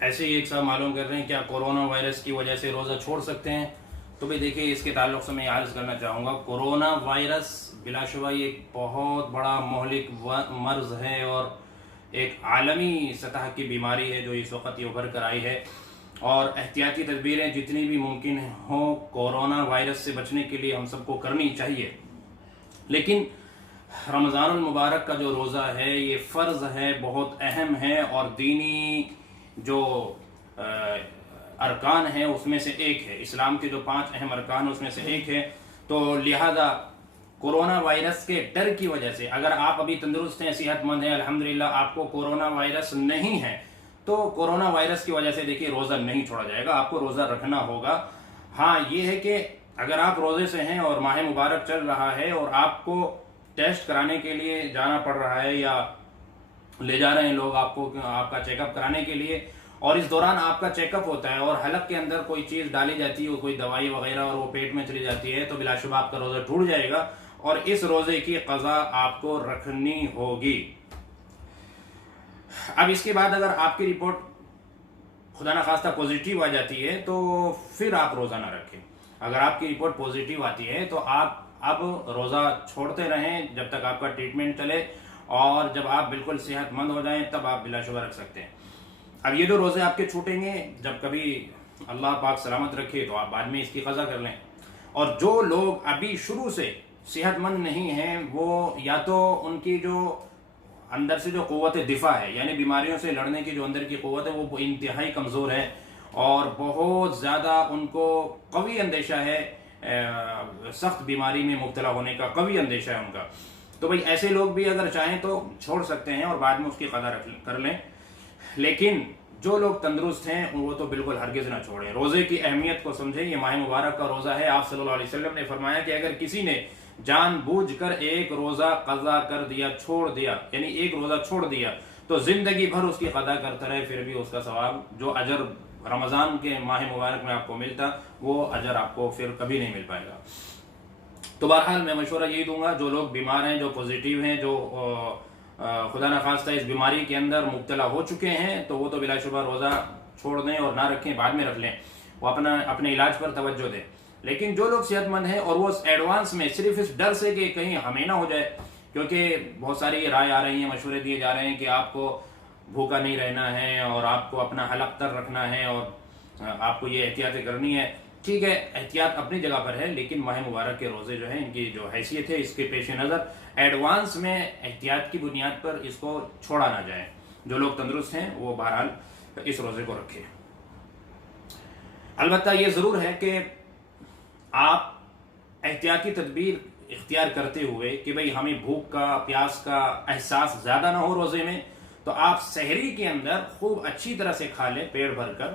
ایسے ہی ایک صاحب معلوم کر رہے ہیں کیا کورونا وائرس کی وجہ سے روزہ چھوڑ سکتے ہیں؟ تو بھی دیکھیے اس کے تعلق سے میں عرض کرنا چاہوں گا، کورونا وائرس بلا شبہ یہ ایک بہت بڑا مہلک مرض ہے اور ایک عالمی سطح کی بیماری ہے جو اس وقت یہ ابھر کر آئی ہے، اور احتیاطی تدبیریں جتنی بھی ممکن ہوں کورونا وائرس سے بچنے کے لیے ہم سب کو کرنی چاہیے۔ لیکن رمضان المبارک کا جو روزہ ہے یہ فرض ہے، بہت اہم ہے، اور دینی جو ارکان ہیں اس میں سے ایک ہے، اسلام کے جو 5 اہم ارکان ہیں اس میں سے ایک ہے۔ تو لہذا کورونا وائرس کے ڈر کی وجہ سے اگر آپ ابھی تندرست ہیں، صحت مند ہیں، الحمدللہ آپ کو کورونا وائرس نہیں ہے، تو کورونا وائرس کی وجہ سے دیکھیے روزہ نہیں چھوڑا جائے گا، آپ کو روزہ رکھنا ہوگا۔ ہاں یہ ہے کہ اگر آپ روزے سے ہیں اور ماہ مبارک چل رہا ہے اور آپ کو ٹیسٹ کرانے کے لیے جانا پڑ رہا ہے یا لے جا رہے ہیں لوگ آپ کو آپ کا چیک اپ کرانے کے لیے، اور اس دوران آپ کا چیک اپ ہوتا ہے اور حلق کے اندر کوئی چیز ڈالی جاتی ہے، کوئی دوائی وغیرہ، اور وہ پیٹ میں چلی جاتی ہے، تو بلا شبہ آپ کا روزہ ٹوٹ جائے گا اور اس روزے کی قضا آپ کو رکھنی ہوگی۔ اب اس کے بعد اگر آپ کی رپورٹ خدا نخواستہ پوزیٹیو آ جاتی ہے تو پھر آپ روزہ نہ رکھیں۔ اگر آپ کی رپورٹ پوزیٹیو آتی ہے تو آپ اب روزہ چھوڑتے رہیں جب تک آپ کا ٹریٹمنٹ چلے، اور جب آپ بالکل صحت مند ہو جائیں تب آپ بلا شبہ رکھ سکتے ہیں۔ اب یہ جو روزے آپ کے چھوٹیں گے، جب کبھی اللہ پاک سلامت رکھے تو آپ بعد میں اس کی قضا کر لیں، اور جو لوگ ابھی شروع سے صحت مند نہیں ہیں وہ یا تو ان کی جو اندر سے جو قوت دفاع ہے، یعنی بیماریوں سے لڑنے کی جو اندر کی قوت ہے وہ انتہائی کمزور ہے، اور بہت زیادہ ان کو قوی اندیشہ ہے سخت بیماری میں مبتلا ہونے کا، قوی اندیشہ ہے ان کا، تو بھئی ایسے لوگ بھی اگر چاہیں تو چھوڑ سکتے ہیں اور بعد میں اس کی قضا کر لیں۔ لیکن جو لوگ تندرست ہیں وہ تو بالکل ہرگز نہ چھوڑیں۔ روزے کی اہمیت کو سمجھیں، یہ ماہ مبارک کا روزہ ہے۔ آپ صلی اللہ علیہ وسلم نے فرمایا کہ اگر کسی نے جان بوجھ کر ایک روزہ قضا کر دیا، چھوڑ دیا، یعنی ایک روزہ چھوڑ دیا، تو زندگی بھر اس کی قضا کرتا رہے پھر بھی اس کا ثواب، جو اجر رمضان کے ماہ مبارک میں آپ کو ملتا، وہ اجر آپ کو پھر کبھی نہیں مل پائے گا۔ تو بہرحال میں مشورہ یہی دوں گا، جو لوگ بیمار ہیں، جو پوزیٹیو ہیں، جو خدا نخواستہ اس بیماری کے اندر مبتلا ہو چکے ہیں، تو وہ تو بلا شبہ روزہ چھوڑ دیں اور نہ رکھیں، بعد میں رکھ لیں، وہ اپنے علاج پر توجہ دیں۔ لیکن جو لوگ صحت مند ہیں اور وہ ایڈوانس میں صرف اس ڈر سے کہ کہیں ہمیں نہ ہو جائے، کیونکہ بہت ساری رائے آ رہی ہیں، مشورے دیے جا رہے ہیں کہ آپ کو بھوکا نہیں رہنا ہے اور آپ کو اپنا حلق تر رکھنا ہے اور آپ کو یہ احتیاطیں کرنی ہے۔ ٹھیک ہے، احتیاط اپنی جگہ پر ہے، لیکن ماہ مبارک کے روزے جو ہیں ان کی جو حیثیت ہے اس کے پیش نظر ایڈوانس میں احتیاط کی بنیاد پر اس کو چھوڑا نہ جائے۔ جو لوگ تندرست ہیں وہ بہرحال اس روزے کو رکھیں۔ البتہ یہ ضرور ہے کہ آپ احتیاطی تدبیر اختیار کرتے ہوئے کہ بھئی ہمیں بھوک کا، پیاس کا احساس زیادہ نہ ہو روزے میں، تو آپ سحری کے اندر خوب اچھی طرح سے کھا لیں پیٹ بھر کر۔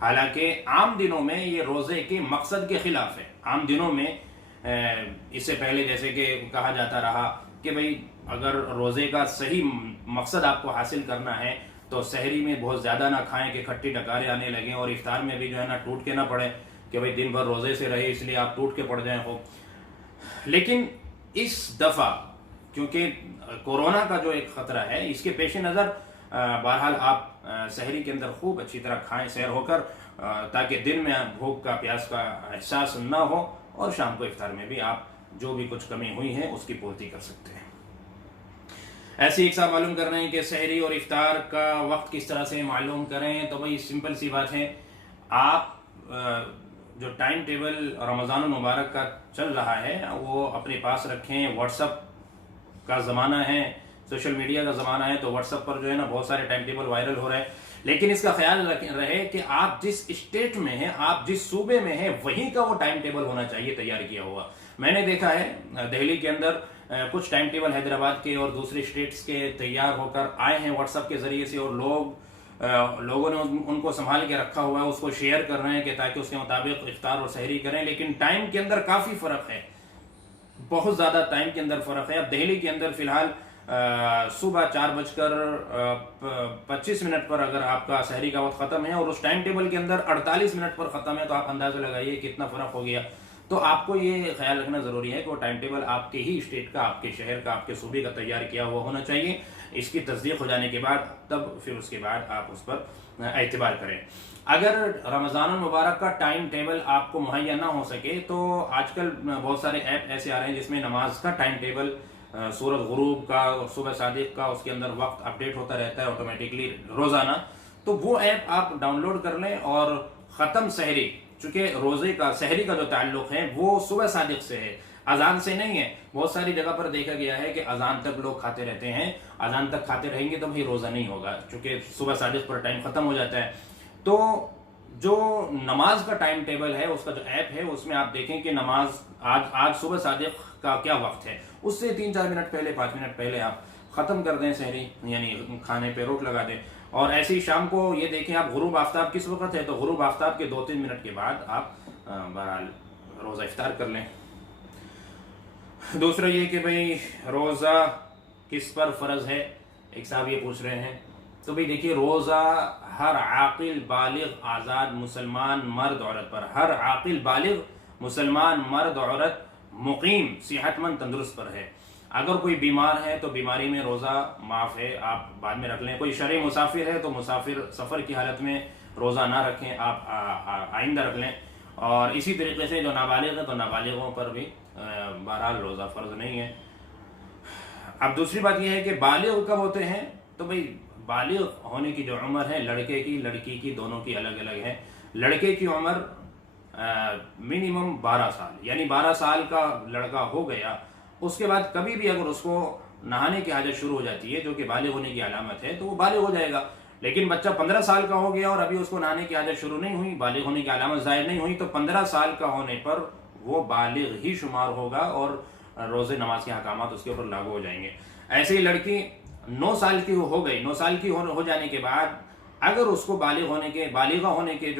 حالانکہ عام دنوں میں یہ روزے کے مقصد کے خلاف ہے۔ عام دنوں میں اس سے پہلے جیسے کہ کہا جاتا رہا کہ بھئی اگر روزے کا صحیح مقصد آپ کو حاصل کرنا ہے تو سحری میں بہت زیادہ نہ کھائیں کہ کھٹی ڈکاریں آنے لگیں، اور افطار میں بھی جو ہے نا ٹوٹ کے نہ پڑے کہ بھئی دن بھر روزے سے رہے اس لیے آپ ٹوٹ کے پڑ جائیں ہو۔ لیکن اس دفعہ کیونکہ کورونا کا جو ایک خطرہ ہے اس کے پیش نظر بہرحال آپ سحری کے اندر خوب اچھی طرح کھائیں سیر ہو کر، تاکہ دن میں بھوک کا، پیاس کا احساس نہ ہو، اور شام کو افطار میں بھی آپ جو بھی کچھ کمی ہوئی ہے اس کی پورتی کر سکتے ہیں۔ ایسے ایک صاحب معلوم کر رہے ہیں کہ سحری اور افطار کا وقت کس طرح سے معلوم کریں، تو بھئی سمپل سی بات ہے، آپ جو ٹائم ٹیبل رمضان المبارک کا چل رہا ہے وہ اپنے پاس رکھیں۔ واٹس ایپ کا زمانہ ہے، سوشل میڈیا کا زمانہ ہے، تو واٹس ایپ پر جو ہے نا بہت سارے ٹائم ٹیبل وائرل ہو رہے ہیں، لیکن اس کا خیال رہے کہ آپ جس اسٹیٹ میں ہیں، آپ جس صوبے میں ہیں، وہیں کا وہ ٹائم ٹیبل ہونا چاہیے تیار کیا ہوا۔ میں نے دیکھا ہے دہلی کے اندر کچھ ٹائم ٹیبل حیدرآباد کے اور دوسرے اسٹیٹس کے تیار ہو کر آئے ہیں واٹس ایپ کے ذریعے سے، اور لوگوں نے ان کو سنبھال کے رکھا ہوا ہے، اس کو شیئر کر رہے ہیں کہ تاکہ اس کے مطابق افطار اور سحری کریں، لیکن ٹائم کے اندر کافی فرق ہے، بہت زیادہ ٹائم کے اندر فرق ہے۔ اب دہلی کے اندر فی الحال صبح 4:25 پر اگر آپ کا سحری کا وقت ختم ہے اور اس ٹائم ٹیبل کے اندر 48 منٹ پر ختم ہے، تو آپ اندازہ لگائیے کتنا فرق ہو گیا۔ تو آپ کو یہ خیال رکھنا ضروری ہے کہ وہ ٹائم ٹیبل آپ کے ہی اسٹیٹ کا، آپ کے شہر کا، آپ کے صوبے کا تیار کیا ہوا ہونا چاہیے. اس کی تصدیق ہو جانے کے بعد تب پھر اس کے بعد آپ اس پر اعتبار کریں. اگر رمضان المبارک کا ٹائم ٹیبل آپ کو مہیا نہ ہو سکے تو آج کل بہت سارے ایپ ایسے آ رہے ہیں جس میں نماز کا ٹائم ٹیبل، سورج غروب کا، صبح صادق کا، اس کے اندر وقت اپڈیٹ ہوتا رہتا ہے آٹومیٹکلی روزانہ. تو وہ ایپ آپ ڈاؤن لوڈ کر لیں اور ختم سحری، چونکہ روزے کا سحری کا جو تعلق ہے وہ صبح صادق سے ہے، اذان سے نہیں ہے. بہت ساری جگہ پر دیکھا گیا ہے کہ اذان تک لوگ کھاتے رہتے ہیں، اذان تک کھاتے رہیں گے تو بھائی روزہ نہیں ہوگا، چونکہ صبح صادق پر ٹائم ختم ہو جاتا ہے. تو جو نماز کا ٹائم ٹیبل ہے، اس کا جو ایپ ہے، اس میں آپ دیکھیں کہ نماز آج صبح صادق کا کیا وقت ہے، اس سے 3-4 منٹ پہلے، 5 منٹ پہلے آپ ختم کر دیں سحری، یعنی کھانے پہ روک لگا دیں. اور ایسے ہی شام کو یہ دیکھیں آپ غروب آفتاب کس وقت ہے، تو غروب آفتاب کے 2-3 منٹ کے بعد آپ بہرحال روزہ افطار کر لیں. دوسرا یہ کہ بھئی روزہ کس پر فرض ہے، ایک صاحب یہ پوچھ رہے ہیں. تو بھئی دیکھیے، روزہ ہر عاقل بالغ آزاد مسلمان مرد عورت پر، ہر عاقل بالغ مسلمان مرد عورت مقیم صحت مند تندرست پر ہے. اگر کوئی بیمار ہے تو بیماری میں روزہ معاف ہے، آپ بعد میں رکھ لیں. کوئی شرعی مسافر ہے تو مسافر سفر کی حالت میں روزہ نہ رکھیں، آپ آئندہ رکھ لیں. اور اسی طریقے سے جو نابالغ ہے تو نابالغوں پر بھی بہرحال روزہ فرض نہیں ہے. اب دوسری بات یہ ہے کہ بالغ کب ہوتے ہیں، تو بھئی بالغ ہونے کی جو عمر ہے لڑکے کی لڑکی کی دونوں کی الگ الگ ہے. لڑکے کی عمر منیمم 12 سال، یعنی 12 سال کا لڑکا ہو گیا، اس کے بعد کبھی بھی اگر اس کو نہانے کی حاجت شروع ہو جاتی ہے جو کہ بالغ ہونے کی علامت ہے تو وہ بالغ ہو جائے گا. لیکن بچہ 15 سال کا ہو گیا اور ابھی اس کو نہانے کی حاجت شروع نہیں ہوئی، بالغ ہونے کی علامت ظاہر نہیں ہوئی، تو 15 سال کا ہونے پر وہ بالغ ہی شمار ہوگا اور روزے نماز کے احکامات اس کے اوپر لاگو ہو جائیں گے. ایسے ہی لڑکی 9 سال کی ہو گئی، 9 سال کی ہو جانے کے بعد اگر اس کو بالغہ ہونے کے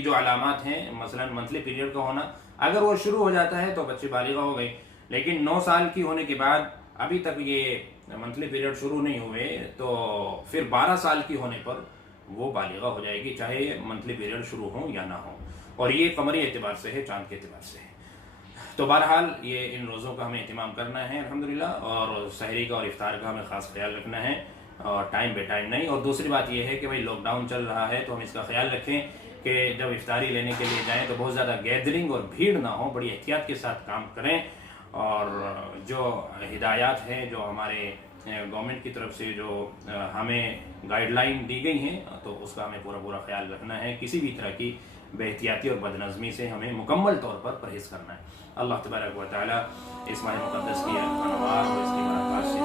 جو علامات ہیں، مثلا منتھلی پیریڈ کا ہونا، اگر وہ شروع ہو جاتا ہے تو بچے بالغہ ہو گئی. لیکن 9 سال کی ہونے کے بعد ابھی تک یہ منتھلی پیریڈ شروع نہیں ہوئے تو پھر 12 سال کی ہونے پر وہ بالغہ ہو جائے گی، چاہے منتھلی پیریڈ شروع ہو یا نہ ہو. اور یہ قمری اعتبار سے ہے، چاند کے اعتبار سے ہے. تو بہرحال یہ ان روزوں کا ہمیں اہتمام کرنا ہے الحمدللہ، اور سحری کا اور افطار کا ہمیں خاص خیال رکھنا ہے، اور ٹائم بے ٹائم نہیں. اور دوسری بات یہ ہے کہ بھائی لاک ڈاؤن چل رہا ہے تو ہم اس کا خیال رکھیں کہ جب افطاری لینے کے لیے جائیں تو بہت زیادہ گیدرنگ اور بھیڑ نہ ہو، بڑی احتیاط کے ساتھ کام کریں. اور جو ہدایات ہیں جو ہمارے گورنمنٹ کی طرف سے جو ہمیں گائیڈ لائن دی گئی ہیں تو اس کا ہمیں پورا خیال رکھنا ہے. کسی بھی طرح کی بے احتیاطی اور بدنظمی سے ہمیں مکمل طور پر پرہیز کرنا ہے. اللہ تبارک و تعالی اس ماہ مقدس کی انوار اور اس کی برکات سے